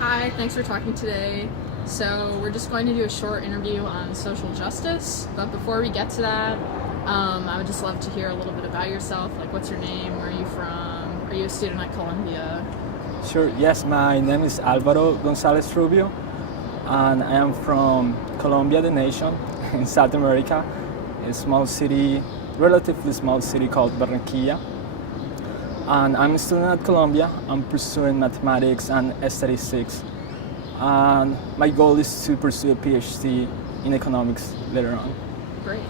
Hi, thanks for talking today. So we're just going to do a short interview on social justice, but before we get to that, I would just love to hear a little bit about yourself. Like, what's your name? Where are you from? Are you a student at Columbia? Sure, yes, my name is Alvaro Gonzalez Rubio, and I am from Colombia, the nation, in South America, a small city, relatively small city called Barranquilla. And I'm a student at Colombia. I'm pursuing mathematics and statistics. And my goal is to pursue a PhD in economics later on. Great.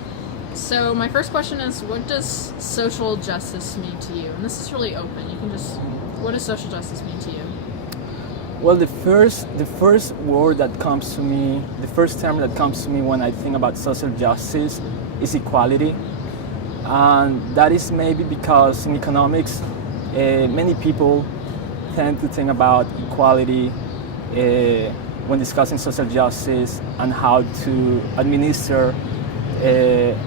So my first question is, what does social justice mean to you? And this is really open. What does social justice mean to you? Well, the first word that comes to me, the first term that comes to me when I think about social justice is equality. And that is maybe because in economics, many people tend to think about equality when discussing social justice and how to administer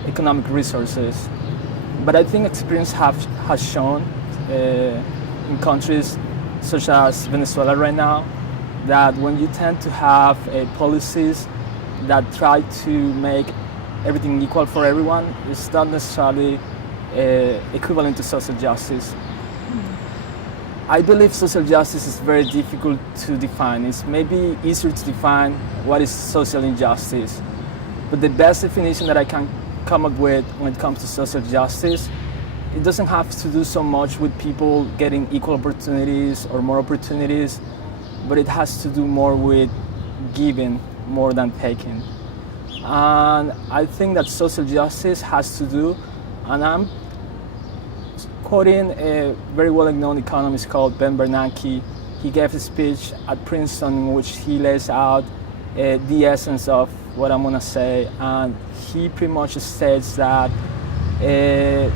economic resources. But I think experience has shown in countries such as Venezuela right now that when you tend to have policies that try to make everything equal for everyone, it's not necessarily equivalent to social justice. I believe social justice is very difficult to define. It's maybe easier to define what is social injustice. But the best definition that I can come up with when it comes to social justice, it doesn't have to do so much with people getting equal opportunities or more opportunities, but it has to do more with giving more than taking. And I think that social justice has to do, and I'm quoting a very well-known economist called Ben Bernanke. He gave a speech at Princeton in which he lays out the essence of what I'm gonna say, and he pretty much states that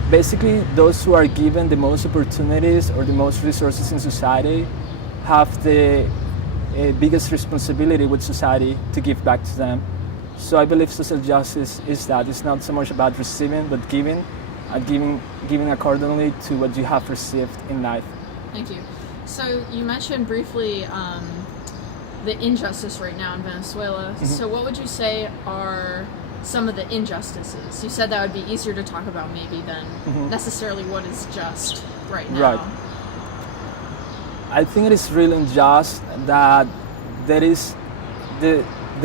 basically those who are given the most opportunities or the most resources in society have the biggest responsibility with society to give back to them. So I believe social justice is that. It's not so much about receiving, but giving, and giving accordingly to what you have received in life. Thank you. So you mentioned briefly the injustice right now in Venezuela. Mm-hmm. So what would you say are some of the injustices? You said that would be easier to talk about maybe than necessarily what is just right now. Right. I think it is really unjust that there is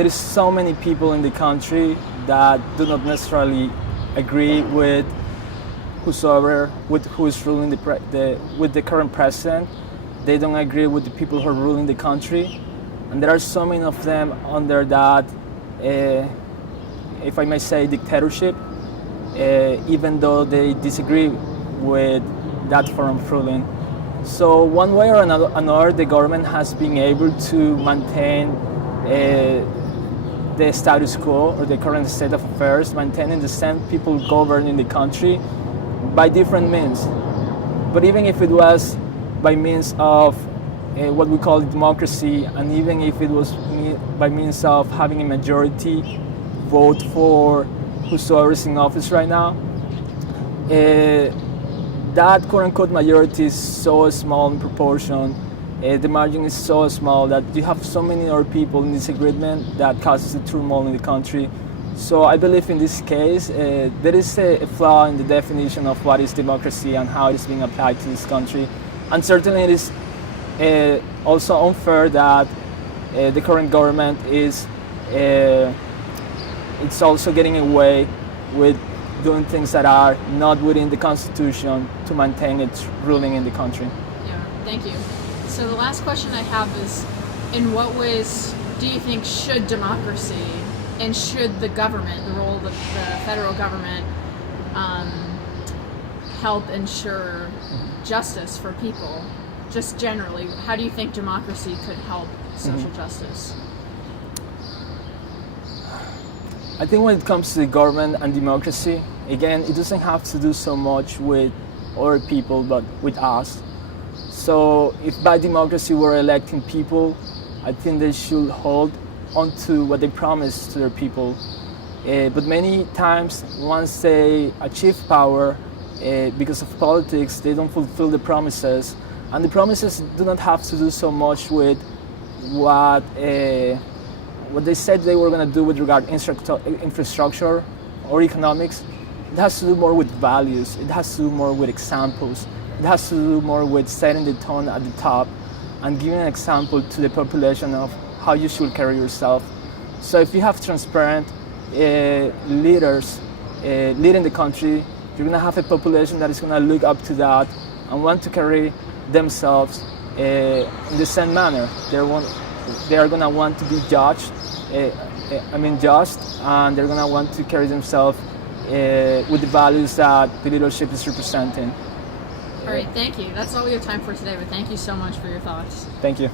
so many people in the country that do not necessarily agree with who is ruling with the current president. They don't agree with the people who are ruling the country, and there are so many of them under that, if I may say, dictatorship, even though they disagree with that form of ruling. So one way or another, the government has been able to maintain the status quo or the current state of affairs, maintaining the same people governing the country by different means. But even if it was by means of what we call democracy, and even if it was by means of having a majority vote for whosoever is in office right now, that quote-unquote majority is so small in proportion, the margin is so small that you have so many other people in disagreement that causes a turmoil in the country. So I believe in this case, there is a flaw in the definition of what is democracy and how it is being applied to this country. And certainly it is also unfair that the current government is it's also getting away with doing things that are not within the Constitution to maintain its ruling in the country. Yeah, thank you. So the last question I have is, in what ways do you think should democracy and should the government, the role of the federal government, help ensure justice for people? Just generally, how do you think democracy could help social justice? I think when it comes to the government and democracy, again, it doesn't have to do so much with other people, but with us. So if by democracy we're electing people, I think they should hold onto what they promised to their people. But many times, once they achieve power, because of politics, they don't fulfill the promises. And the promises do not have to do so much with what they said they were going to do with regard infrastructure or economics, it has to do more with values. It has to do more with examples. It has to do more with setting the tone at the top and giving an example to the population of how you should carry yourself. So if you have transparent leaders leading the country, you're going to have a population that is going to look up to that and want to carry themselves in the same manner. They are going to want to be just, and they're going to want to carry themselves with the values that the leadership is representing. All right, thank you. That's all we have time for today, but thank you so much for your thoughts. Thank you.